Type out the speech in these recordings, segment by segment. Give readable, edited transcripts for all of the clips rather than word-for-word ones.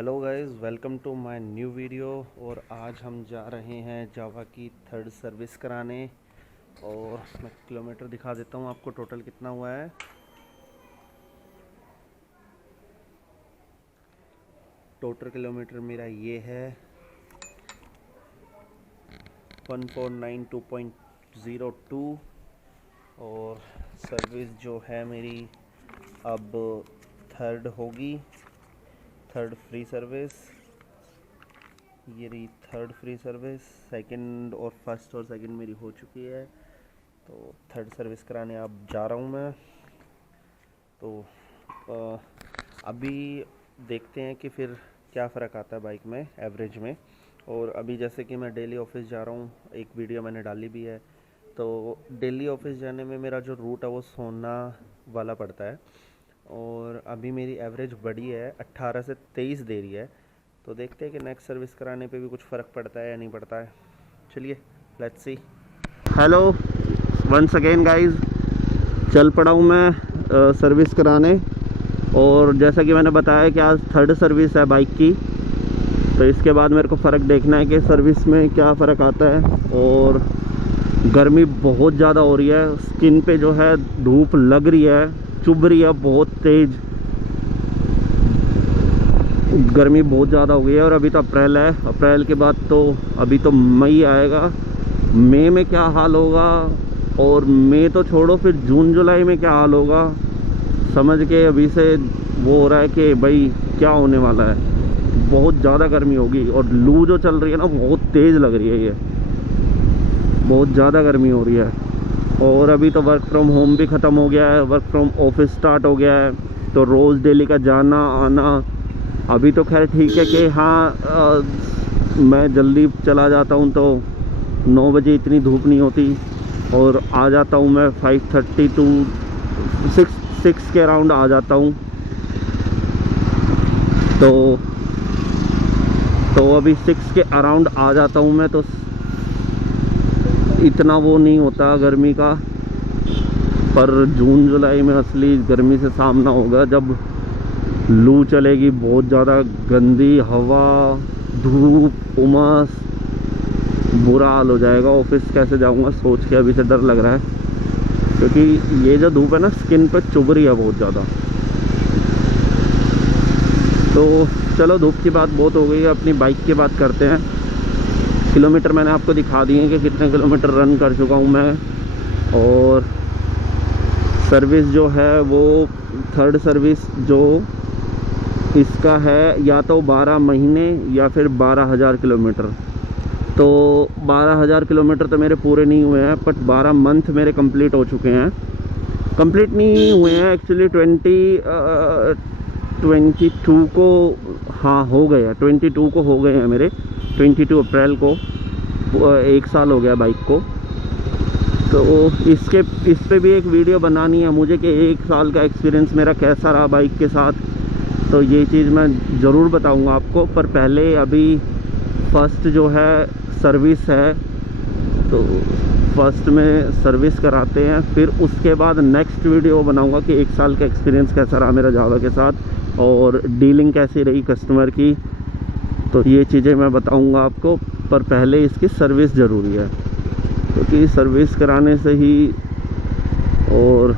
Hello guys, welcome to my new video. और आज हम जा रहे हैं जावा की थर्ड सर्विस कराने। और मैं किलोमीटर दिखा देता हूँ आपको, टोटल कितना हुआ है। टोटल किलोमीटर मेरा ये है 1492.02। और सर्विस जो है मेरी अब थर्ड होगी, थर्ड फ्री सर्विस। ये रही थर्ड फ्री सर्विस। सेकंड और फर्स्ट और सेकंड मेरी हो चुकी है, तो थर्ड सर्विस कराने अब जा रहा हूँ मैं। तो अभी देखते हैं कि फिर क्या फ़र्क आता है बाइक में एवरेज में। और अभी जैसे कि मैं डेली ऑफिस जा रहा हूँ, एक वीडियो मैंने डाली भी है। तो डेली ऑफिस जाने में मेरा जो रूट है वो सोना वाला पड़ता है। और अभी मेरी एवरेज बढ़ी है, 18 से 23 दे रही है। तो देखते हैं कि नेक्स्ट सर्विस कराने पे भी कुछ फ़र्क पड़ता है या नहीं पड़ता है। चलिए, let's see. Hello once again guys, चल पड़ा हूँ मैं सर्विस कराने। और जैसा कि मैंने बताया कि आज थर्ड सर्विस है बाइक की, तो इसके बाद मेरे को फ़र्क देखना है कि सर्विस में क्या फ़र्क आता है। और गर्मी बहुत ज़्यादा हो रही है, स्किन पे जो है धूप लग रही है, चुभ रही है बहुत तेज़। गर्मी बहुत ज़्यादा हो गई है। और अभी तो अप्रैल है, अप्रैल के बाद तो अभी तो मई आएगा। मई में क्या हाल होगा, और मई तो छोड़ो, फिर जून जुलाई में क्या हाल होगा समझ के अभी से वो हो रहा है कि भाई क्या होने वाला है। बहुत ज़्यादा गर्मी होगी। और लू जो चल रही है ना, बहुत तेज़ लग रही है, ये बहुत ज़्यादा गर्मी हो रही है। और अभी तो वर्क फ्रॉम होम भी ख़त्म हो गया है, वर्क फ्रॉम ऑफिस स्टार्ट हो गया है। तो रोज़ डेली का जाना आना अभी तो खैर ठीक है कि हाँ, मैं जल्दी चला जाता हूँ तो 9 बजे इतनी धूप नहीं होती। और आ जाता हूँ मैं 5:30 टू 6 के अराउंड आ जाता हूँ। तो अभी 6 के अराउंड आ जाता हूँ मैं, तो इतना वो नहीं होता गर्मी का। पर जून जुलाई में असली गर्मी से सामना होगा, जब लू चलेगी, बहुत ज़्यादा गंदी हवा, धूप, उमस, बुरा हाल हो जाएगा। ऑफिस कैसे जाऊंगा सोच के अभी से डर लग रहा है, क्योंकि ये जो धूप है ना, स्किन पे चुभ रही है बहुत ज़्यादा। तो चलो, धूप की बात बहुत हो गई है, अपनी बाइक की बात करते हैं। किलोमीटर मैंने आपको दिखा दिए कि कितने किलोमीटर रन कर चुका हूँ मैं। और सर्विस जो है वो थर्ड सर्विस जो इसका है, या तो 12 महीने या फिर 12,000 किलोमीटर। तो 12,000 किलोमीटर तो मेरे पूरे नहीं हुए हैं, बट 12 मंथ मेरे कंप्लीट हो चुके हैं। कंप्लीट नहीं हुए हैं एक्चुअली, 22 को, हाँ हो गए हैं, 22 को हो गए हैं मेरे। 22 अप्रैल को 1 साल हो गया बाइक को। तो इस पे भी एक वीडियो बनानी है मुझे कि 1 साल का एक्सपीरियंस मेरा कैसा रहा बाइक के साथ। तो ये चीज़ मैं ज़रूर बताऊंगा आपको। पर पहले अभी फर्स्ट जो है सर्विस है, तो फर्स्ट में सर्विस कराते हैं, फिर उसके बाद नेक्स्ट वीडियो बनाऊंगा कि 1 साल का एक्सपीरियंस कैसा रहा मेरा जावा के साथ, और डीलिंग कैसी रही कस्टमर की। तो ये चीज़ें मैं बताऊंगा आपको। पर पहले इसकी सर्विस ज़रूरी है, क्योंकि सर्विस कराने से ही। और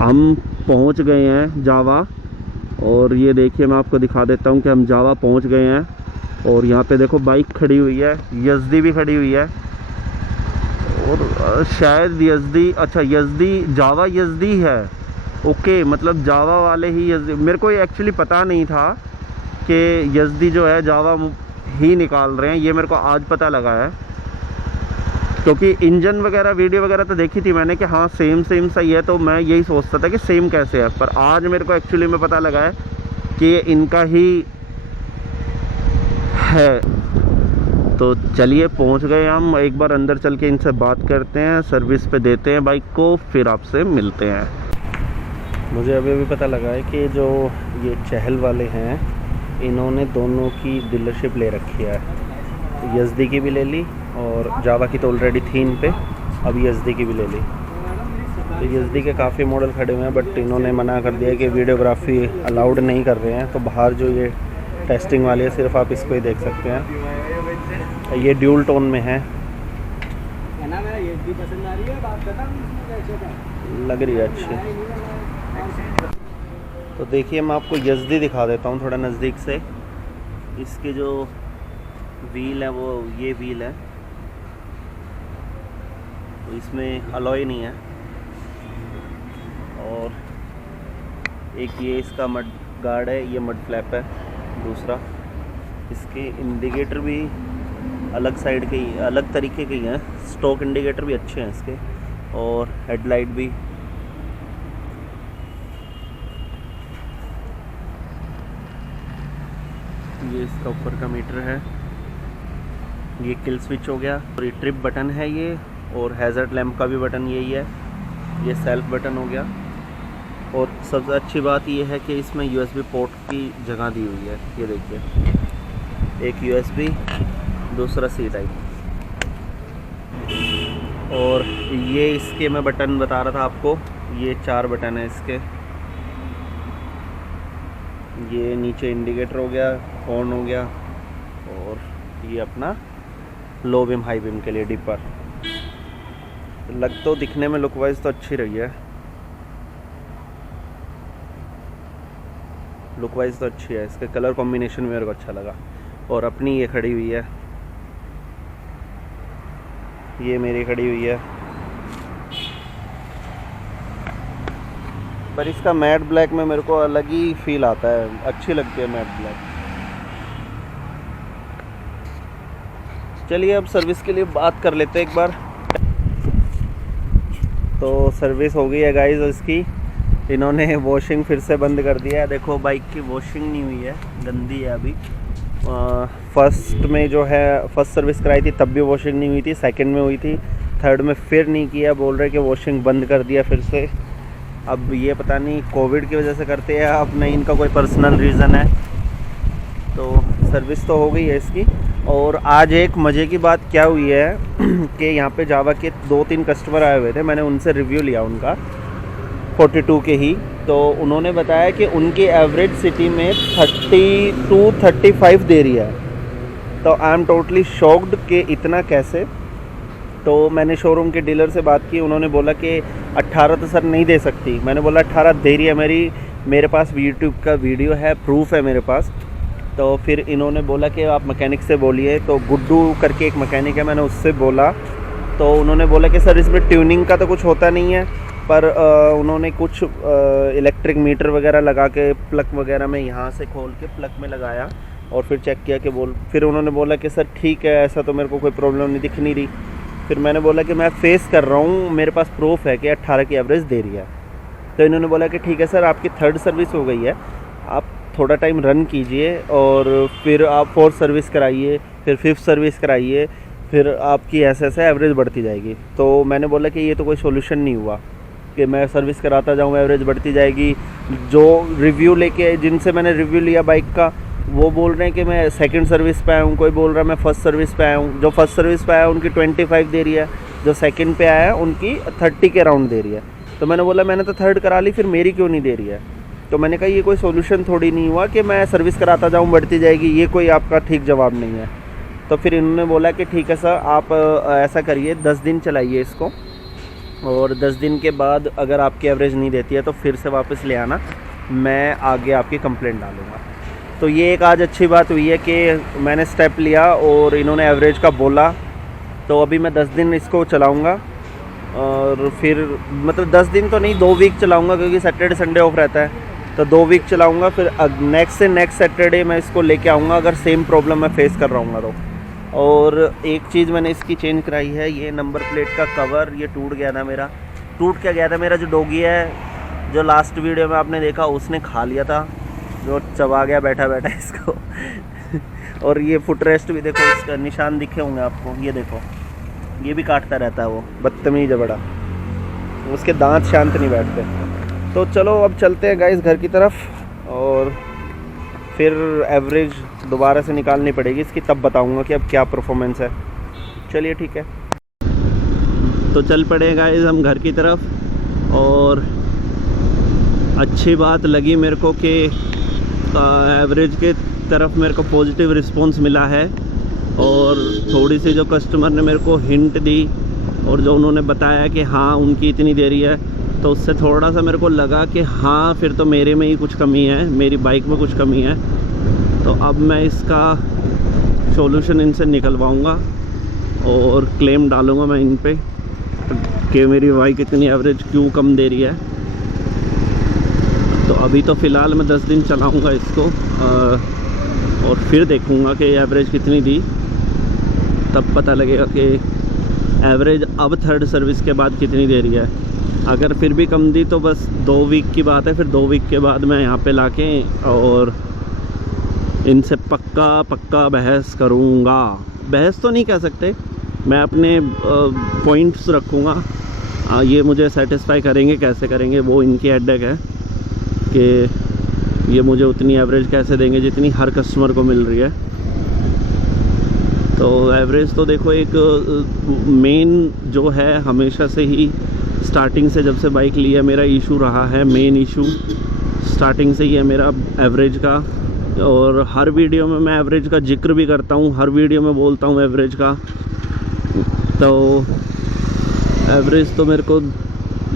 हम पहुंच गए हैं जावा। और ये देखिए, मैं आपको दिखा देता हूं कि हम जावा पहुंच गए हैं। और यहाँ पे देखो बाइक खड़ी हुई है, यज़दी भी खड़ी हुई है। और शायद यज़दी, अच्छा यज़दी, जावा यज़दी है। ओके, मतलब जावा वाले ही यज़दी। मेरे को एक्चुअली पता नहीं था कि यज़दी जो है जावा ही निकाल रहे हैं, ये मेरे को आज पता लगा है। क्योंकि इंजन वगैरह वीडियो वगैरह तो देखी थी मैंने कि हाँ सेम सही है, तो मैं यही सोचता था कि सेम कैसे है। पर आज मेरे को एक्चुअली में पता लगा है कि ये इनका ही है। तो चलिए, पहुंच गए हम। एक बार अंदर चल के इनसे बात करते हैं, सर्विस पे देते हैं बाइक को, फिर आपसे मिलते हैं। मुझे अभी पता लगा है कि जो ये चहल वाले हैं, इन्होंने दोनों की डीलरशिप ले रखी है। यज़दी की भी ले ली, और जावा की तो ऑलरेडी थी इन पे, अब यज़दी की भी ले ली। तो यज़दी के काफ़ी मॉडल खड़े हुए हैं, बट इन्होंने मना कर दिया कि वीडियोग्राफी अलाउड नहीं कर रहे हैं। तो बाहर जो ये टेस्टिंग वाली है, सिर्फ आप इसको ही देख सकते हैं। ये ड्यूल टोन में है, लग रही है अच्छी। तो देखिए मैं आपको यज़दी दिखा देता हूँ थोड़ा नज़दीक से। इसके जो व्हील है वो ये व्हील है, तो इसमें अलॉय नहीं है। और एक ये इसका मड गार्ड है, ये मड फ्लैप है दूसरा। इसके इंडिकेटर भी अलग साइड के ही, अलग तरीके के ही हैं। स्टॉक इंडिकेटर भी अच्छे हैं इसके, और हेडलाइट भी। ये इसका ऊपर का मीटर है, ये किल स्विच हो गया, और ये ट्रिप बटन है ये, और हैज़र्ड लैम्प का भी बटन यही है। ये सेल्फ बटन हो गया। और सबसे अच्छी बात ये है कि इसमें USB पोर्ट की जगह दी हुई है। ये देखिए, एक USB, दूसरा C टाइप। और ये इसके मैं बटन बता रहा था आपको, ये 4 बटन है इसके। ये नीचे इंडिकेटर हो गया, ऑन हो गया, और ये अपना लो बीम हाई बीम के लिए डिपर। लग तो दिखने में लुक वाइज तो अच्छी रही है, लुक वाइज तो अच्छी है। इसके कलर कॉम्बिनेशन मेरे को अच्छा लगा। और अपनी ये खड़ी हुई है, ये मेरी खड़ी हुई है, पर इसका मैट ब्लैक में मेरे को अलग ही फील आता है, अच्छी लगती है मैट ब्लैक। चलिए अब सर्विस के लिए बात कर लेते हैं एक बार। तो सर्विस हो गई है गाइस इसकी। इन्होंने वॉशिंग फिर से बंद कर दिया है। देखो बाइक की वॉशिंग नहीं हुई है, गंदी है अभी। फर्स्ट में जो है फर्स्ट सर्विस कराई थी तब भी वॉशिंग नहीं हुई थी, सेकंड में हुई थी, थर्ड में फिर नहीं किया। बोल रहे कि वॉशिंग बंद कर दिया फिर से। अब ये पता नहीं कोविड की वजह से करते हैं, अब नहीं इनका कोई पर्सनल रीज़न है। तो सर्विस तो हो गई है इसकी। और आज एक मज़े की बात क्या हुई है कि यहाँ पे जावा के 2-3 कस्टमर आए हुए थे, मैंने उनसे रिव्यू लिया उनका 42 के ही। तो उन्होंने बताया कि उनकी एवरेज सिटी में 32-35 दे रही है। तो आई एम टोटली शॉक्ड कि इतना कैसे। तो मैंने शोरूम के डीलर से बात की, उन्होंने बोला कि 18 तो सर नहीं दे सकती। मैंने बोला 18 दे रही है, मेरे पास यूट्यूब का वीडियो है, प्रूफ है मेरे पास। तो फिर इन्होंने बोला कि आप मैकेनिक से बोलिए। तो गुड्डू करके एक मैकेनिक है, मैंने उससे बोला। तो उन्होंने बोला कि सर इसमें ट्यूनिंग का तो कुछ होता नहीं है, पर उन्होंने कुछ इलेक्ट्रिक मीटर वगैरह लगा के प्लग वगैरह में यहाँ से खोल के प्लग में लगाया और फिर चेक किया कि फिर उन्होंने बोला कि सर ठीक है, ऐसा तो मेरे को कोई प्रॉब्लम नहीं दिख नहीं रही। फिर मैंने बोला कि मैं फेस कर रहा हूँ, मेरे पास प्रूफ है कि 18 की एवरेज दे रही है। तो इन्होंने बोला कि ठीक है सर, आपकी 3rd सर्विस हो गई है, आप थोड़ा टाइम रन कीजिए और फिर आप 4th सर्विस कराइए, फिर 5th सर्विस कराइए, फिर आपकी ऐसे एवरेज बढ़ती जाएगी। तो मैंने बोला कि ये तो कोई सोल्यूशन नहीं हुआ कि मैं सर्विस कराता जाऊँ एवरेज बढ़ती जाएगी। जो रिव्यू लेके जिनसे मैंने रिव्यू लिया बाइक का, वो बोल रहे हैं कि मैं 2nd सर्विस पे आया हूँ, कोई बोल रहा है मैं 1st सर्विस पे आया हूँ। जो 1st सर्विस पे आया उनकी 25 दे रही है, जो 2nd पे आया उनकी 30 के राउंड दे रही है। तो मैंने बोला मैंने तो 3rd करा ली, फिर मेरी क्यों नहीं दे रही है। तो मैंने कहा ये कोई सोल्यूशन थोड़ी नहीं हुआ कि मैं सर्विस कराता जाऊँ बढ़ती जाएगी, ये कोई आपका ठीक जवाब नहीं है। तो फिर इन्होंने बोला कि ठीक है सर, आप ऐसा करिए 10 दिन चलाइए इसको, और 10 दिन के बाद अगर आपकी एवरेज नहीं देती है तो फिर से वापस ले आना, मैं आगे आपकी कंप्लेंट डालूँगा। तो ये एक आज अच्छी बात हुई है कि मैंने स्टेप लिया और इन्होंने एवरेज का बोला। तो अभी मैं 10 दिन इसको चलाऊँगा, और फिर मतलब 10 दिन तो नहीं, 2 वीक चलाऊँगा, क्योंकि सैटरडे संडे ऑफ रहता है। तो 2 वीक चलाऊँगा, फिर नेक्स्ट सैटरडे मैं इसको लेके आऊँगा अगर सेम प्रॉब्लम मैं फेस कर रहा हूँ तो। और एक चीज़ मैंने इसकी चेंज कराई है, ये नंबर प्लेट का कवर, ये टूट गया था मेरा। टूट क्या गया था मेरा, जो डॉगी है, जो लास्ट वीडियो में आपने देखा, उसने खा लिया था, जो चबा गया बैठा बैठा इसको। और ये फुट रेस्ट भी देखो, इसका निशान दिखे होंगे आपको, ये देखो, ये भी काटता रहता है वो, बदतमीज है बड़ा, उसके दांत शांत नहीं बैठते। तो चलो अब चलते हैं गाइस घर की तरफ, और फिर एवरेज दोबारा से निकालनी पड़ेगी इसकी, तब बताऊंगा कि अब क्या परफॉर्मेंस है। चलिए ठीक है, तो चल पड़े गाइस हम घर की तरफ। और अच्छी बात लगी मेरे को कि एवरेज के तरफ मेरे को पॉजिटिव रिस्पांस मिला है, और थोड़ी सी जो कस्टमर ने मेरे को हिंट दी और जो उन्होंने बताया कि हाँ उनकी इतनी देरी है, तो उससे थोड़ा सा मेरे को लगा कि हाँ फिर तो मेरे में ही कुछ कमी है, मेरी बाइक में कुछ कमी है। तो अब मैं इसका सॉल्यूशन इनसे निकलवाऊंगा और क्लेम डालूंगा मैं इन पे कि मेरी बाइक इतनी एवरेज क्यों कम दे रही है। तो अभी तो फ़िलहाल मैं 10 दिन चलाऊंगा इसको और फिर देखूंगा कि एवरेज कितनी दी, तब पता लगेगा कि एवरेज अब थर्ड सर्विस के बाद कितनी दे रही है। अगर फिर भी कम दी तो बस 2 वीक की बात है, फिर 2 वीक के बाद मैं यहाँ पे लाके और इनसे पक्का बहस करूँगा। बहस तो नहीं कह सकते, मैं अपने पॉइंट्स रखूँगा। ये मुझे सेटिस्फाई करेंगे, कैसे करेंगे वो इनकी हेडेक है कि ये मुझे उतनी एवरेज कैसे देंगे जितनी हर कस्टमर को मिल रही है। तो एवरेज तो देखो एक मेन जो है हमेशा से ही स्टार्टिंग से, जब से बाइक लिया मेरा इशू रहा है, मेन इशू स्टार्टिंग से ही है मेरा एवरेज का। और हर वीडियो में मैं एवरेज का जिक्र भी करता हूँ, हर वीडियो में बोलता हूँ एवरेज का। तो एवरेज तो मेरे को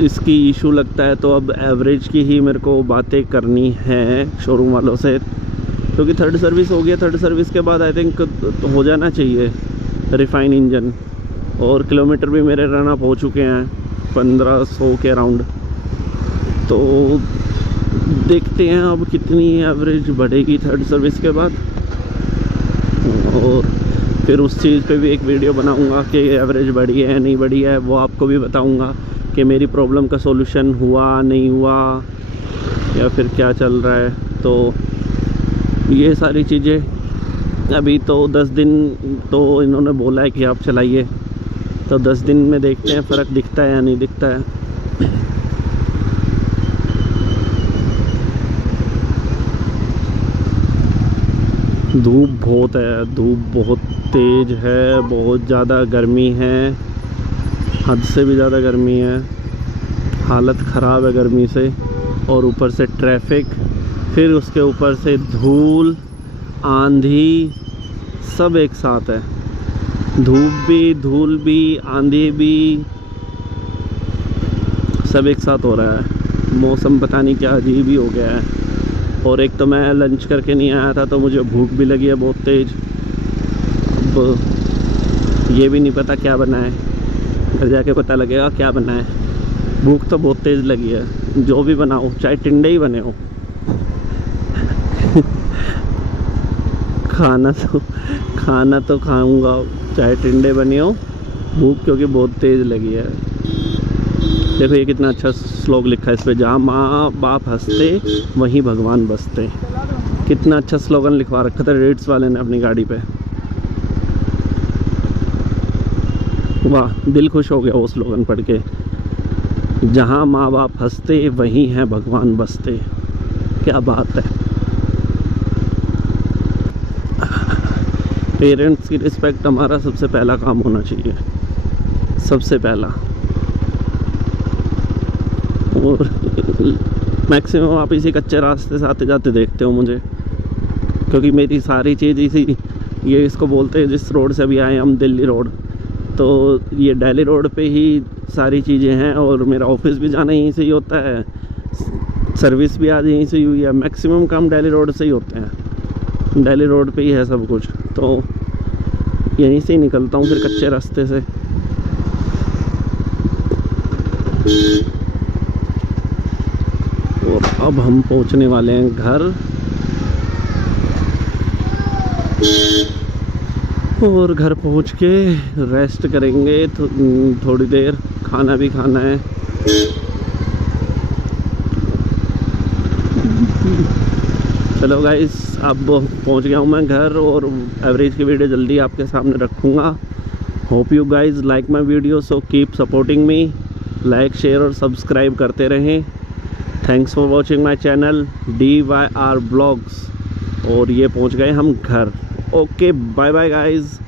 इसकी इशू लगता है, तो अब एवरेज की ही मेरे को बातें करनी है शोरूम वालों से, क्योंकि थर्ड सर्विस हो गया। थर्ड सर्विस के बाद आई थिंक हो जाना चाहिए रिफाइन इंजन, और किलोमीटर भी मेरे रन अप हो चुके हैं 1500 के अराउंड। तो देखते हैं अब कितनी एवरेज बढ़ेगी थर्ड सर्विस के बाद, और फिर उस चीज़ पे भी एक वीडियो बनाऊंगा कि एवरेज बढ़ी है नहीं बढ़ी है, वो आपको भी बताऊंगा कि मेरी प्रॉब्लम का सॉल्यूशन हुआ नहीं हुआ या फिर क्या चल रहा है। तो ये सारी चीज़ें अभी तो 10 दिन तो इन्होंने बोला है कि आप चलाइए, तो 10 दिन में देखते हैं फ़र्क दिखता है या नहीं दिखता है। धूप बहुत है, धूप बहुत तेज़ है, बहुत ज़्यादा गर्मी है, हद से भी ज़्यादा गर्मी है, हालत ख़राब है गर्मी से। और ऊपर से ट्रैफिक, फिर उसके ऊपर से धूल, आंधी, सब एक साथ है। धूप भी, धूल भी, आंधी भी, सब एक साथ हो रहा है। मौसम पता नहीं क्या अजीब ही हो गया है। और एक तो मैं लंच करके नहीं आया था, तो मुझे भूख भी लगी है बहुत तेज़। अब ये भी नहीं पता क्या बना है, घर जाके पता लगेगा क्या बना है। भूख तो बहुत तेज़ लगी है, जो भी बनाओ, चाहे टिंडे ही बने हो खाना तो खाऊंगा, चाहे टिंडे बने हो। भूख क्योंकि बहुत तेज़ लगी है। देखो ये कितना अच्छा श्लोक लिखा है इस पे, जहाँ माँ बाप हंसते वहीं भगवान बसते। कितना अच्छा स्लोगन लिखवा रखा था रेड्स वाले ने अपनी गाड़ी पे। वाह, दिल खुश हो गया वो स्लोगन पढ़ के। जहाँ माँ बाप हंसते वहीं है भगवान बसते। क्या बात है। पेरेंट्स की रिस्पेक्ट हमारा सबसे पहला काम होना चाहिए, सबसे पहला। और मैक्सिमम आप इसी कच्चे रास्ते से आते जाते देखते हो मुझे, क्योंकि मेरी सारी चीज़ इसी, ये इसको बोलते हैं जिस रोड से अभी आए हम, दिल्ली रोड, तो ये दिल्ली रोड पे ही सारी चीज़ें हैं। और मेरा ऑफिस भी जाना यहीं से ही होता है, सर्विस भी आज यहीं से ही हुई है, मैक्सिमम काम दिल्ली रोड से ही होते हैं, दिल्ली रोड पे ही है सब कुछ। तो यहीं से ही निकलता हूँ फिर कच्चे रास्ते से। और अब हम पहुँचने वाले हैं घर, और घर पहुँच के रेस्ट करेंगे थोड़ी देर, खाना भी खाना है। चलो गाइस, अब पहुँच गया हूँ मैं घर, और एवरेज की वीडियो जल्दी आपके सामने रखूँगा। Hope you guys like my video, so keep supporting me. Like, share और सब्सक्राइब करते रहें। Thanks for watching my channel DYR blogs. और ये पहुँच गए हम घर। Okay, bye bye guys.